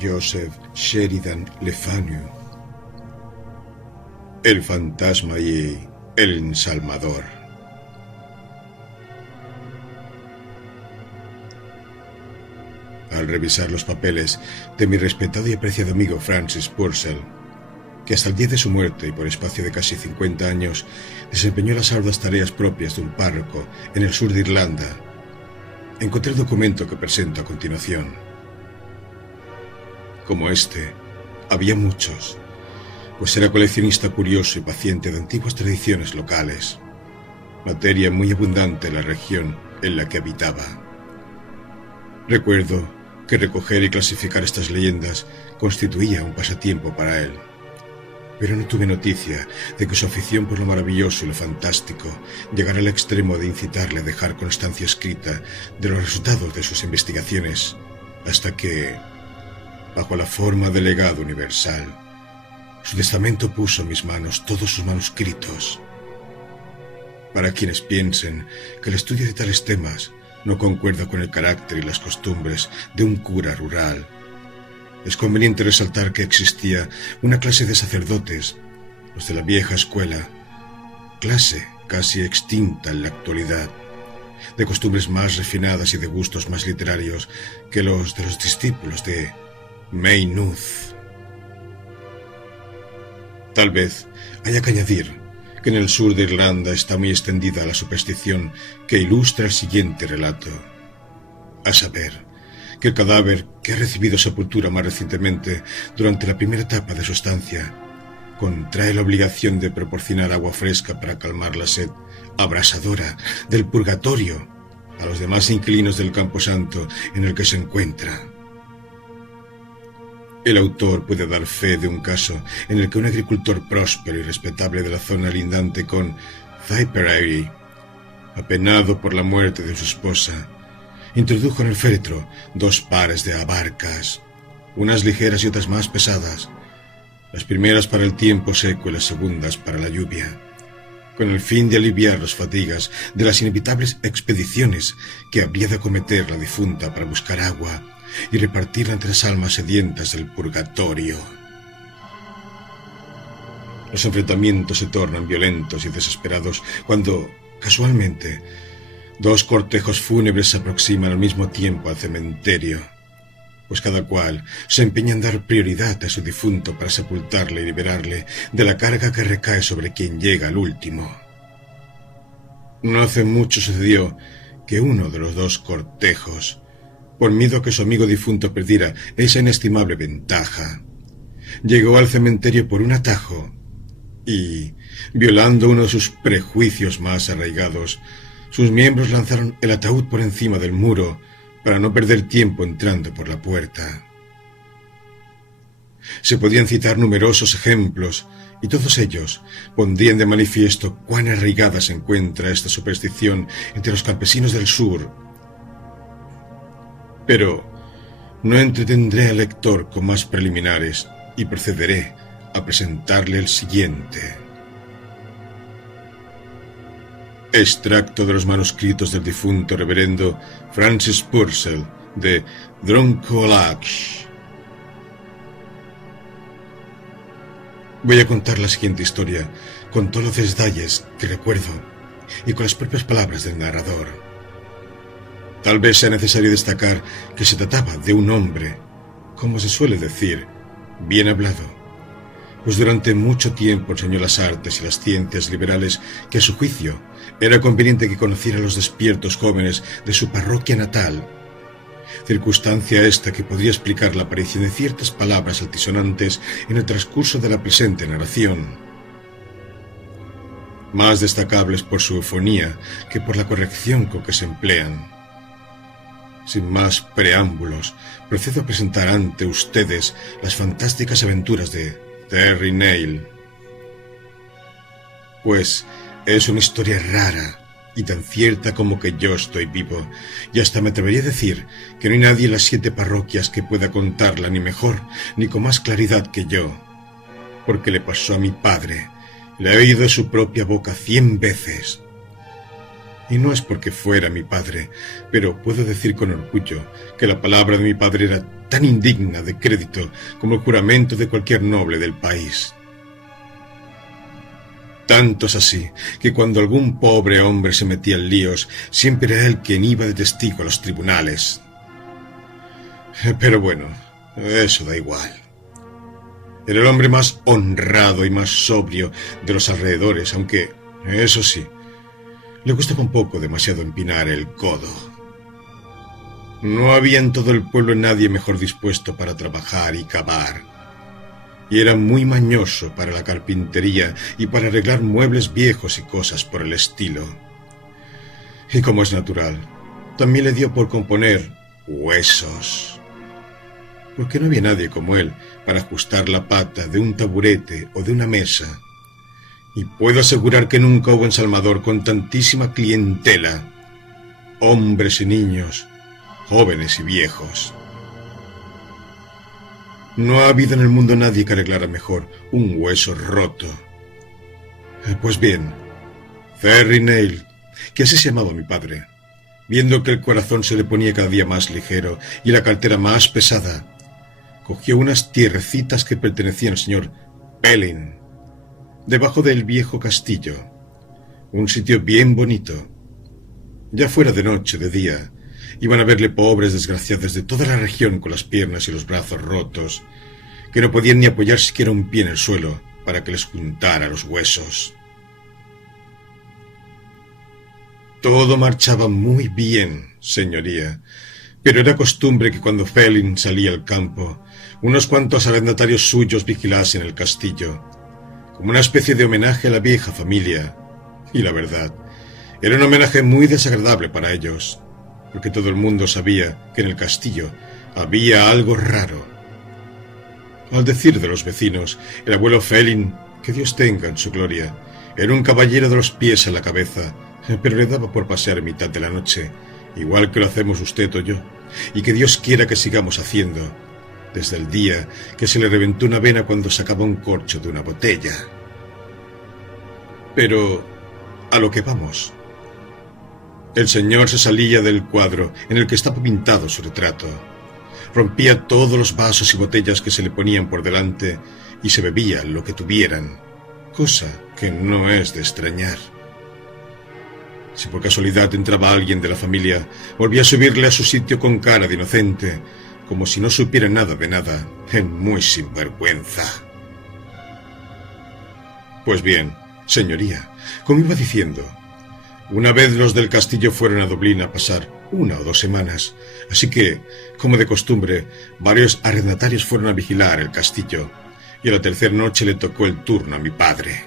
Joseph Sheridan Le Fanu, el fantasma y el ensalmador. Al revisar los papeles de mi respetado y apreciado amigo Francis Purcell, que hasta el día de su muerte y por espacio de casi 50 años desempeñó las arduas tareas propias de un párroco en el sur de Irlanda, encontré el documento que presento a continuación. Como este, había muchos, pues era coleccionista curioso y paciente de antiguas tradiciones locales, materia muy abundante en la región en la que habitaba. Recuerdo que recoger y clasificar estas leyendas constituía un pasatiempo para él, pero no tuve noticia de que su afición por lo maravilloso y lo fantástico llegara al extremo de incitarle a dejar constancia escrita de los resultados de sus investigaciones, hasta que, bajo la forma de legado universal, su testamento puso en mis manos todos sus manuscritos. Para quienes piensen que el estudio de tales temas no concuerda con el carácter y las costumbres de un cura rural, es conveniente resaltar que existía una clase de sacerdotes, los de la vieja escuela, clase casi extinta en la actualidad, de costumbres más refinadas y de gustos más literarios que los de los discípulos de Maynooth. Tal vez haya que añadir que en el sur de Irlanda está muy extendida la superstición que ilustra el siguiente relato, a saber, que el cadáver que ha recibido sepultura más recientemente durante la primera etapa de su estancia contrae la obligación de proporcionar agua fresca para calmar la sed abrasadora del purgatorio a los demás inquilinos del camposanto en el que se encuentra. El autor puede dar fe de un caso en el que un agricultor próspero y respetable de la zona lindante con Tipperary, apenado por la muerte de su esposa, introdujo en el féretro 2 pares de abarcas, unas ligeras y otras más pesadas, las primeras para el tiempo seco y las segundas para la lluvia, con el fin de aliviar las fatigas de las inevitables expediciones que habría de acometer la difunta para buscar agua y repartirla entre las almas sedientas del purgatorio. Los enfrentamientos se tornan violentos y desesperados cuando, casualmente, 2 cortejos fúnebres se aproximan al mismo tiempo al cementerio, pues cada cual se empeña en dar prioridad a su difunto para sepultarle y liberarle de la carga que recae sobre quien llega al último. No hace mucho sucedió que uno de los 2 cortejos, por miedo a que su amigo difunto perdiera esa inestimable ventaja, llegó al cementerio por un atajo y, violando uno de sus prejuicios más arraigados, sus miembros lanzaron el ataúd por encima del muro para no perder tiempo entrando por la puerta. Se podían citar numerosos ejemplos, y todos ellos pondrían de manifiesto cuán arraigada se encuentra esta superstición entre los campesinos del sur. Pero no entretendré al lector con más preliminares y procederé a presentarle el siguiente. Extracto de los manuscritos del difunto reverendo Francis Purcell de Dromcollogh. Voy a contar la siguiente historia con todos los detalles que recuerdo y con las propias palabras del narrador. Tal vez sea necesario destacar que se trataba de un hombre, como se suele decir, bien hablado, pues durante mucho tiempo enseñó las artes y las ciencias liberales que a su juicio era conveniente que conociera a los despiertos jóvenes de su parroquia natal, circunstancia esta que podría explicar la aparición de ciertas palabras altisonantes en el transcurso de la presente narración, más destacables por su eufonía que por la corrección con que se emplean. Sin más preámbulos, procedo a presentar ante ustedes las fantásticas aventuras de Terry Neill, pues es una historia rara y tan cierta como que yo estoy vivo, y hasta me atrevería a decir que no hay nadie en las 7 parroquias que pueda contarla ni mejor ni con más claridad que yo, porque le pasó a mi padre, la he oído de su propia boca 100 veces. Y no es porque fuera mi padre, pero puedo decir con orgullo que la palabra de mi padre era tan indigna de crédito como el juramento de cualquier noble del país. Tanto es así, que cuando algún pobre hombre se metía en líos, siempre era él quien iba de testigo a los tribunales. Pero bueno, eso da igual. Era el hombre más honrado y más sobrio de los alrededores, aunque, eso sí, le gustaba un poco demasiado empinar el codo. No había en todo el pueblo nadie mejor dispuesto para trabajar y cavar. Y era muy mañoso para la carpintería y para arreglar muebles viejos y cosas por el estilo. Y como es natural, también le dio por componer huesos. Porque no había nadie como él para ajustar la pata de un taburete o de una mesa. Y puedo asegurar que nunca hubo ensalmador con tantísima clientela, hombres y niños, jóvenes y viejos. No ha habido en el mundo nadie que arreglara mejor un hueso roto. Pues bien, Ferry Nail, que así se llamaba mi padre, viendo que el corazón se le ponía cada día más ligero y la cartera más pesada, cogió unas tierrecitas que pertenecían al señor Pellin, debajo del viejo castillo, un sitio bien bonito. Ya fuera de noche, de día, iban a verle pobres desgraciados de toda la región con las piernas y los brazos rotos, que no podían ni apoyar siquiera un pie en el suelo para que les juntara los huesos. Todo marchaba muy bien, señoría, pero era costumbre que cuando Pellin salía al campo, unos cuantos arrendatarios suyos vigilasen el castillo, como una especie de homenaje a la vieja familia. Y la verdad, era un homenaje muy desagradable para ellos, porque todo el mundo sabía que en el castillo había algo raro. Al decir de los vecinos, el abuelo Pellin, que Dios tenga en su gloria, era un caballero de los pies a la cabeza, pero le daba por pasear en mitad de la noche, igual que lo hacemos usted o yo, y que Dios quiera que sigamos haciendo, desde el día que se le reventó una vena cuando sacaba un corcho de una botella. Pero a lo que vamos. El señor se salía del cuadro en el que estaba pintado su retrato. Rompía todos los vasos y botellas que se le ponían por delante y se bebía lo que tuvieran, cosa que no es de extrañar. Si por casualidad entraba alguien de la familia, volvía a subirle a su sitio con cara de inocente, como si no supiera nada de nada, en muy sinvergüenza. Pues bien, señoría, como iba diciendo, una vez los del castillo fueron a Dublín a pasar 1 o 2 semanas, así que, como de costumbre, varios arrendatarios fueron a vigilar el castillo, y a la tercera noche le tocó el turno a mi padre.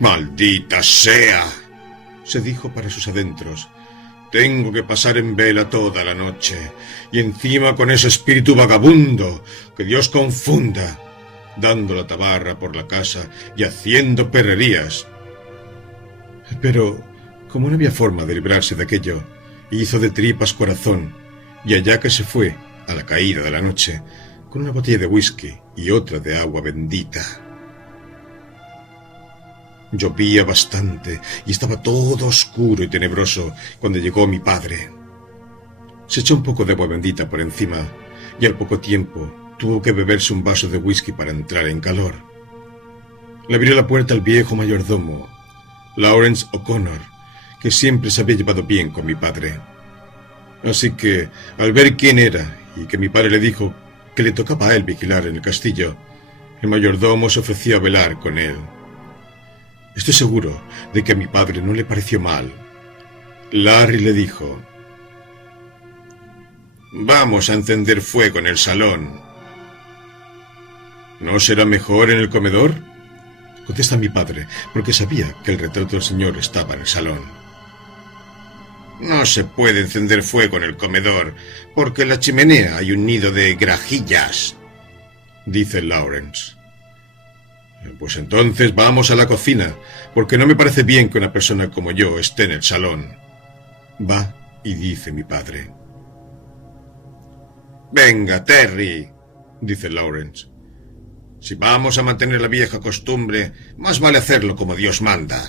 «¡Maldita sea!», se dijo para sus adentros. «Tengo que pasar en vela toda la noche, y encima con ese espíritu vagabundo, que Dios confunda, dando la tabarra por la casa y haciendo perrerías». Pero, como no había forma de librarse de aquello, hizo de tripas corazón, y allá que se fue, a la caída de la noche, con una botella de whisky y otra de agua bendita. Llovía bastante y estaba todo oscuro y tenebroso cuando llegó mi padre. Se echó un poco de agua bendita por encima y al poco tiempo tuvo que beberse un vaso de whisky para entrar en calor. Le abrió la puerta al viejo mayordomo, Lawrence O'Connor, que siempre se había llevado bien con mi padre. Así que, al ver quién era y que mi padre le dijo que le tocaba a él vigilar en el castillo, el mayordomo se ofreció a velar con él. Estoy seguro de que a mi padre no le pareció mal. Larry le dijo: «Vamos a encender fuego en el salón». «¿No será mejor en el comedor?», contesta mi padre, porque sabía que el retrato del señor estaba en el salón. «No se puede encender fuego en el comedor, porque en la chimenea hay un nido de grajillas», dice Lawrence. «Pues entonces vamos a la cocina, porque no me parece bien que una persona como yo esté en el salón». Va y dice mi padre. «Venga, Terry», dice Lawrence. «Si vamos a mantener la vieja costumbre, más vale hacerlo como Dios manda».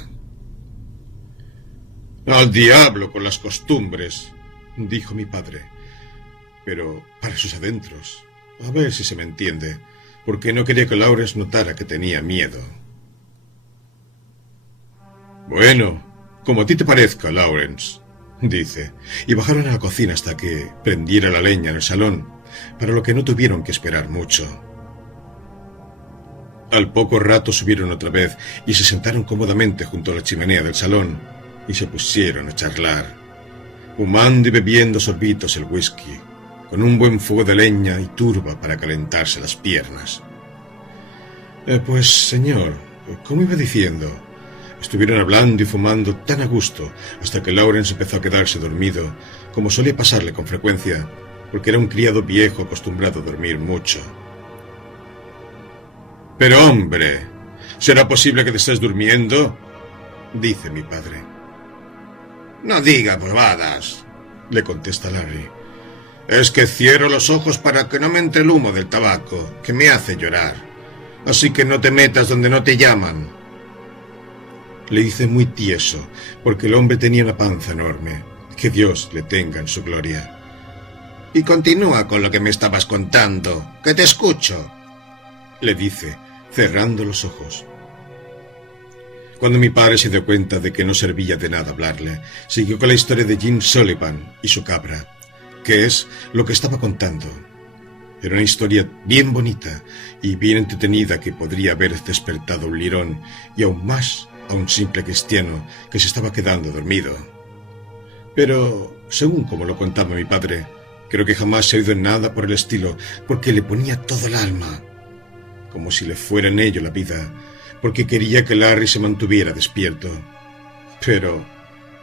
Al diablo con las costumbres, dijo mi padre, pero para sus adentros, a ver si se me entiende, porque no quería que Lawrence notara que tenía miedo. Bueno, como a ti te parezca, Lawrence, dice, y bajaron a la cocina hasta que prendiera la leña en el salón, para lo que no tuvieron que esperar mucho. Al poco rato subieron otra vez y se sentaron cómodamente junto a la chimenea del salón y se pusieron a charlar, fumando y bebiendo sorbitos el whisky, con un buen fuego de leña y turba para calentarse las piernas. Pues, señor, como iba diciendo, estuvieron hablando y fumando tan a gusto hasta que Lawrence empezó a quedarse dormido, como solía pasarle con frecuencia, porque era un criado viejo acostumbrado a dormir mucho. Pero hombre, ¿será posible que te estés durmiendo?, dice mi padre. No diga bobadas, le contesta Larry. Es que cierro los ojos para que no me entre el humo del tabaco, que me hace llorar. Así que no te metas donde no te llaman. Le dice muy tieso, porque el hombre tenía una panza enorme. Que Dios le tenga en su gloria. Y continúa con lo que me estabas contando, que te escucho, le dice, cerrando los ojos. Cuando mi padre se dio cuenta de que no servía de nada hablarle, siguió con la historia de Jim Sullivan y su cabra, que es lo que estaba contando. Era una historia bien bonita y bien entretenida que podría haber despertado un lirón y aún más a un simple cristiano que se estaba quedando dormido. Pero, según como lo contaba mi padre, creo que jamás se ha oído nada por el estilo, porque le ponía todo el alma, como si le fuera en ello la vida, porque quería que Larry se mantuviera despierto. Pero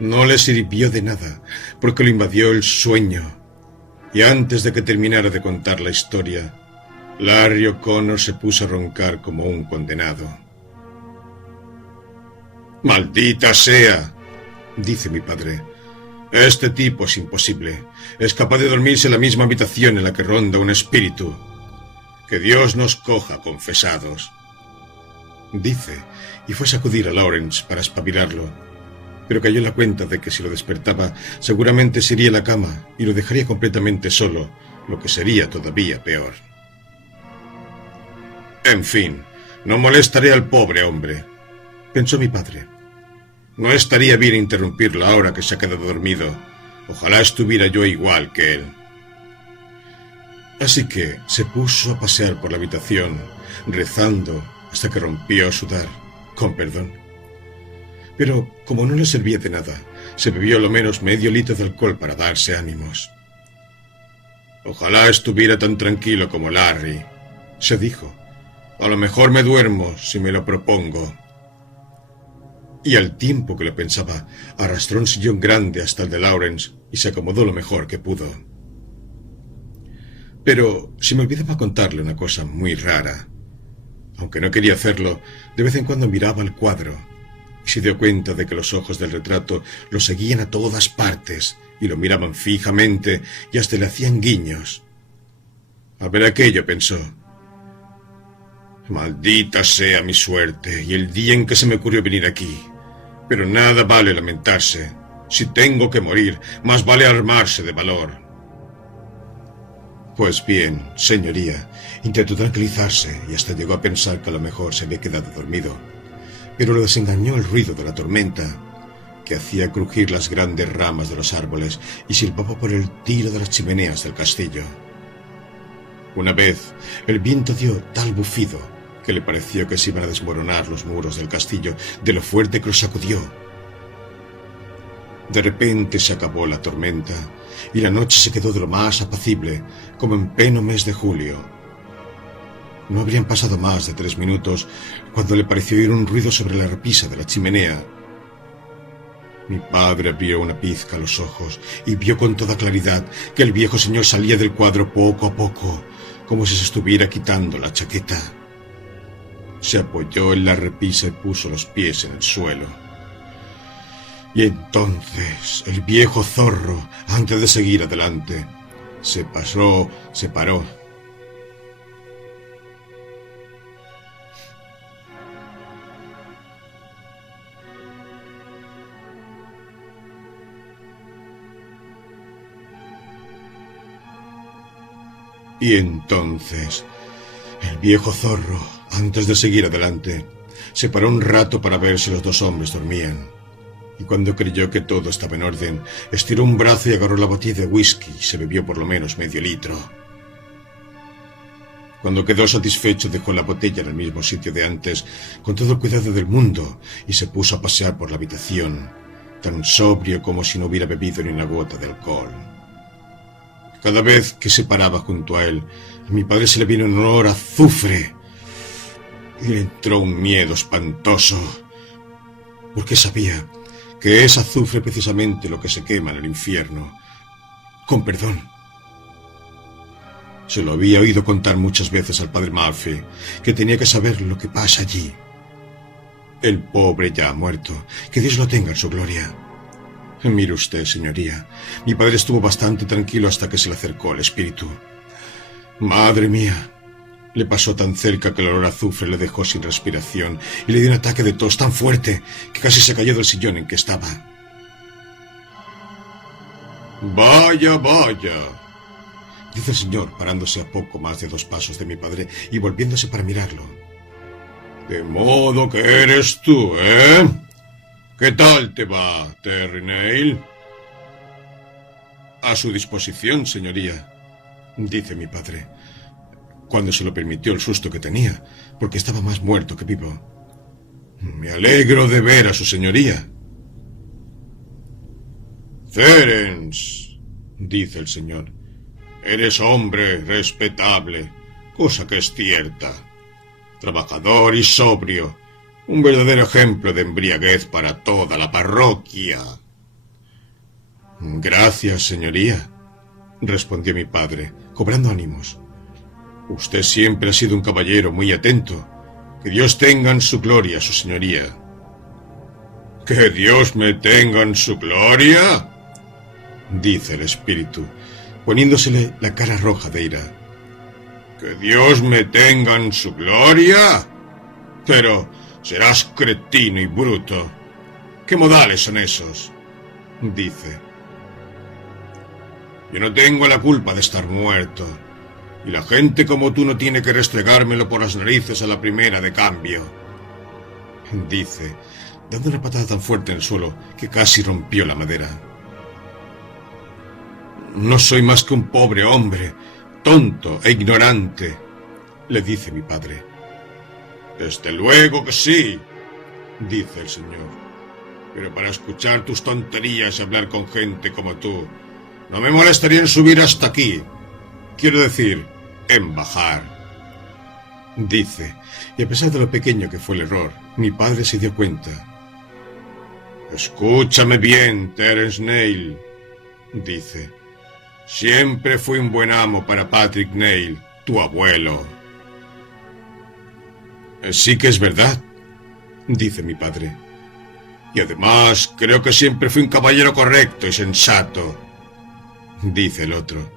no le sirvió de nada, porque lo invadió el sueño. Y antes de que terminara de contar la historia, Larry O'Connor se puso a roncar como un condenado. ¡Maldita sea!, dice mi padre. Este tipo es imposible. Es capaz de dormirse en la misma habitación en la que ronda un espíritu. Que Dios nos coja confesados, dice, y fue a sacudir a Lawrence para espabilarlo, pero cayó en la cuenta de que si lo despertaba, seguramente se iría a la cama y lo dejaría completamente solo, lo que sería todavía peor. En fin, no molestaré al pobre hombre, pensó mi padre. No estaría bien interrumpirlo ahora que se ha quedado dormido. Ojalá estuviera yo igual que él. Así que se puso a pasear por la habitación, rezando hasta que rompió a sudar, con perdón. Pero, como no le servía de nada, se bebió lo menos medio litro de alcohol para darse ánimos. Ojalá estuviera tan tranquilo como Larry, se dijo. A lo mejor me duermo si me lo propongo. Y al tiempo que lo pensaba, arrastró un sillón grande hasta el de Lawrence y se acomodó lo mejor que pudo. Pero se me olvidaba contarle una cosa muy rara. Aunque no quería hacerlo, de vez en cuando miraba el cuadro y se dio cuenta de que los ojos del retrato lo seguían a todas partes y lo miraban fijamente y hasta le hacían guiños. Al ver aquello pensó: maldita sea mi suerte y el día en que se me ocurrió venir aquí. Pero nada vale lamentarse. Si tengo que morir, más vale armarse de valor. Pues bien, señoría, intentó tranquilizarse y hasta llegó a pensar que a lo mejor se había quedado dormido. Pero lo desengañó el ruido de la tormenta, que hacía crujir las grandes ramas de los árboles y silbaba por el tiro de las chimeneas del castillo. Una vez, el viento dio tal bufido que le pareció que se iban a desmoronar los muros del castillo de lo fuerte que lo sacudió. De repente se acabó la tormenta y la noche se quedó de lo más apacible, como en pleno mes de julio. No habrían pasado más de 3 minutos cuando le pareció oír un ruido sobre la repisa de la chimenea. Mi padre abrió una pizca los ojos y vio con toda claridad que el viejo señor salía del cuadro poco a poco, como si se estuviera quitando la chaqueta. Se apoyó en la repisa y puso los pies en el suelo. Y entonces el viejo zorro, antes de seguir adelante, se paró. Y entonces, el viejo zorro, antes de seguir adelante, se paró un rato para ver si los dos hombres dormían. Y cuando creyó que todo estaba en orden, estiró un brazo y agarró la botella de whisky y se bebió por lo menos medio litro. Cuando quedó satisfecho, dejó la botella en el mismo sitio de antes, con todo el cuidado del mundo, y se puso a pasear por la habitación, tan sobrio como si no hubiera bebido ni una gota de alcohol. Cada vez que se paraba junto a él, a mi padre se le vino un olor a azufre, y le entró un miedo espantoso, porque sabía que es azufre precisamente lo que se quema en el infierno. Con perdón. Se lo había oído contar muchas veces al padre Murphy, que tenía que saber lo que pasa allí. El pobre ya ha muerto, que Dios lo tenga en su gloria. Mire usted, señoría, mi padre estuvo bastante tranquilo hasta que se le acercó el espíritu. Madre mía, le pasó tan cerca que el olor a azufre le dejó sin respiración y le dio un ataque de tos tan fuerte que casi se cayó del sillón en que estaba. Vaya, vaya, dice el señor, parándose a poco más de 2 pasos de mi padre y volviéndose para mirarlo. De modo que eres tú, ¿eh? ¿Qué tal te va, Terry Neil? A su disposición, señoría, dice mi padre, cuando se lo permitió el susto que tenía, porque estaba más muerto que vivo. Me alegro de ver a su señoría. Terence, dice el señor, eres hombre respetable, cosa que es cierta, trabajador y sobrio, un verdadero ejemplo de embriaguez para toda la parroquia. Gracias, señoría, respondió mi padre, cobrando ánimos. Usted siempre ha sido un caballero muy atento. Que Dios tenga en su gloria, su señoría. ¿Que Dios me tenga en su gloria?, dice el espíritu, poniéndosele la cara roja de ira. ¿Que Dios me tenga en su gloria? Pero serás cretino y bruto. ¿Qué modales son esos?, dice. Yo no tengo la culpa de estar muerto, y la gente como tú no tiene que restregármelo por las narices a la primera de cambio, dice, dando una patada tan fuerte en el suelo que casi rompió la madera. No soy más que un pobre hombre, tonto e ignorante, le dice mi padre. Desde luego que sí, dice el señor, pero para escuchar tus tonterías y hablar con gente como tú, no me molestaría en subir hasta aquí. Quiero decir, en bajar, dice, y a pesar de lo pequeño que fue el error, mi padre se dio cuenta. Escúchame bien, Terence Neil, dice. Siempre fui un buen amo para Patrick Neil, tu abuelo. Sí que es verdad, dice mi padre. Y además creo que siempre fui un caballero correcto y sensato, dice el otro.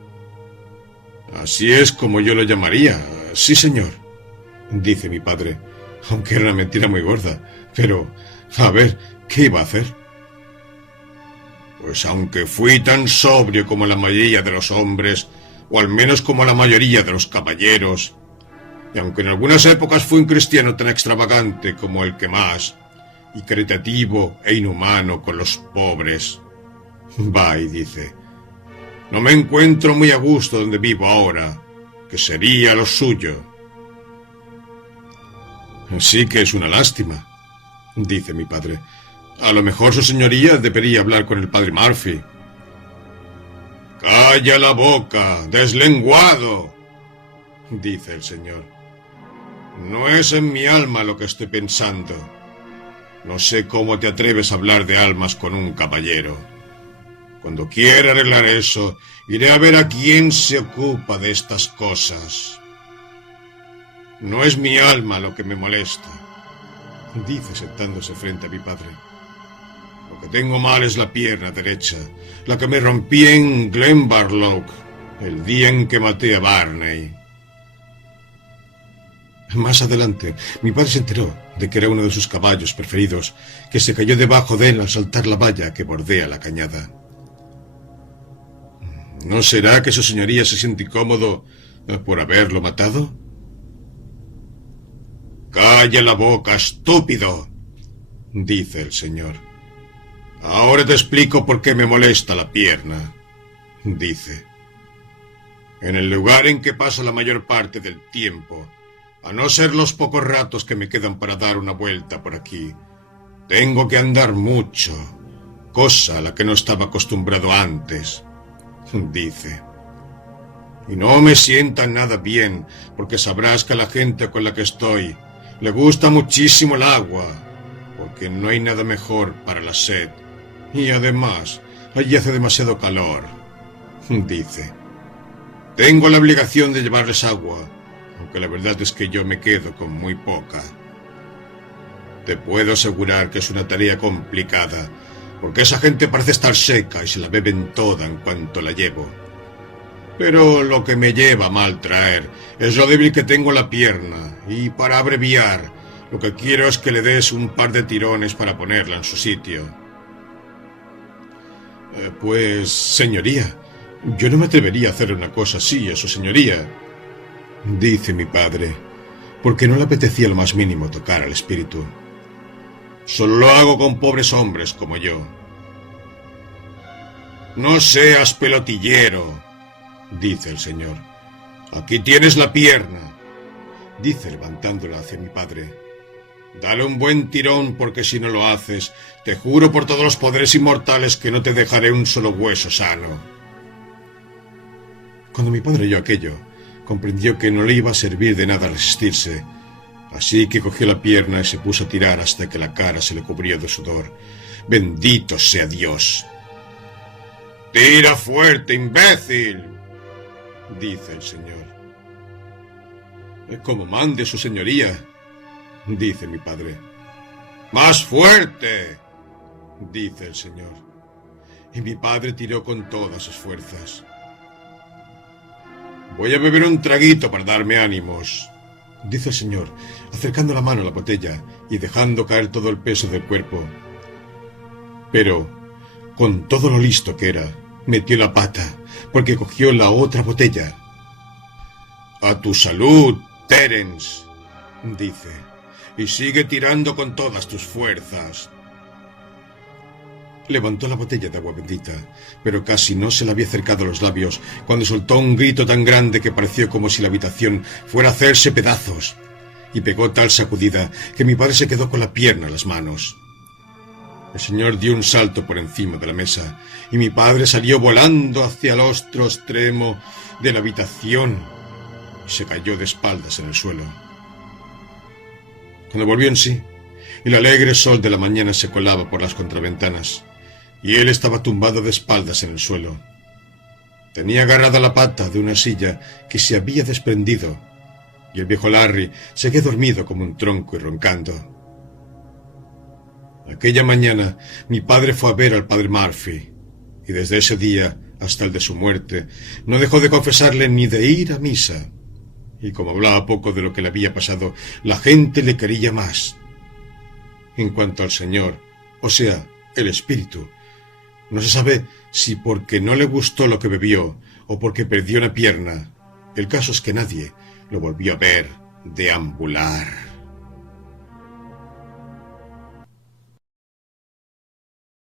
Así es como yo lo llamaría, sí señor, dice mi padre, aunque era una mentira muy gorda, pero, a ver, ¿qué iba a hacer? Pues aunque fui tan sobrio como la mayoría de los hombres, o al menos como la mayoría de los caballeros, y aunque en algunas épocas fui un cristiano tan extravagante como el que más, y caritativo e inhumano con los pobres, va y dice, no me encuentro muy a gusto donde vivo ahora, que sería lo suyo. Sí que es una lástima, dice mi padre. A lo mejor su señoría debería hablar con el padre Murphy. ¡Calla la boca, deslenguado!, dice el señor. No es en mi alma lo que estoy pensando. No sé cómo te atreves a hablar de almas con un caballero. Cuando quiera arreglar eso, iré a ver a quién se ocupa de estas cosas. No es mi alma lo que me molesta, dice sentándose frente a mi padre. Lo que tengo mal es la pierna derecha, la que me rompí en Glenbarlow, el día en que maté a Barney. Más adelante, mi padre se enteró de que era uno de sus caballos preferidos, que se cayó debajo de él al saltar la valla que bordea la cañada. ¿No será que su señoría se siente incómodo ¿Por haberlo matado? «Calla la boca, estúpido», dice el señor. «Ahora te explico por qué me molesta la pierna», dice. «En el lugar en que pasa la mayor parte del tiempo, a no ser los pocos ratos que me quedan para dar una vuelta por aquí, tengo que andar mucho, cosa a la que no estaba acostumbrado antes», dice. «Y no me sienta nada bien, porque sabrás que a la gente con la que estoy le gusta muchísimo el agua, porque no hay nada mejor para la sed. Y además, allí hace demasiado calor», dice. «Tengo la obligación de llevarles agua, aunque la verdad es que yo me quedo con muy poca. Te puedo asegurar que es una tarea complicada, porque esa gente parece estar seca y se la beben toda en cuanto la llevo. Pero lo que me lleva a mal traer es lo débil que tengo la pierna, y para abreviar, lo que quiero es que le des un par de tirones para ponerla en su sitio». «Pues, señoría, yo no me atrevería a hacer una cosa así a su señoría», dice mi padre, porque no le apetecía lo más mínimo tocar al espíritu. «Solo lo hago con pobres hombres como yo». «No seas pelotillero», dice el señor. «Aquí tienes la pierna», dice levantándola hacia mi padre. «Dale un buen tirón, porque si no lo haces, te juro por todos los poderes inmortales que no te dejaré un solo hueso sano». Cuando mi padre oyó aquello, comprendió que no le iba a servir de nada resistirse, así que cogió la pierna y se puso a tirar hasta que la cara se le cubrió de sudor. «Bendito sea Dios». «Tira fuerte, imbécil», dice el señor. «Como mande su señoría», dice mi padre. «Más fuerte», dice el señor. Y mi padre tiró con todas sus fuerzas. «Voy a beber un traguito para darme ánimos», dice el señor, acercando la mano a la botella y dejando caer todo el peso del cuerpo. Pero, con todo lo listo que era, metió la pata, porque cogió la otra botella. «A tu salud, Terence», dice, «y sigue tirando con todas tus fuerzas». Levantó la botella de agua bendita, pero casi no se le había acercado a los labios cuando soltó un grito tan grande que pareció como si la habitación fuera a hacerse pedazos, y pegó tal sacudida que mi padre se quedó con la pierna en las manos. El señor dio un salto por encima de la mesa, y mi padre salió volando hacia el otro extremo de la habitación y se cayó de espaldas en el suelo. Cuando volvió en sí, el alegre sol de la mañana se colaba por las contraventanas, y él estaba tumbado de espaldas en el suelo. Tenía agarrada la pata de una silla que se había desprendido, y el viejo Larry seguía dormido como un tronco y roncando. Aquella mañana mi padre fue a ver al padre Murphy, y desde ese día hasta el de su muerte no dejó de confesarle ni de ir a misa. Y como hablaba poco de lo que le había pasado, la gente le quería más. En cuanto al señor, o sea, el espíritu, no se sabe si porque no le gustó lo que bebió o porque perdió una pierna. El caso es que nadie lo volvió a ver deambular.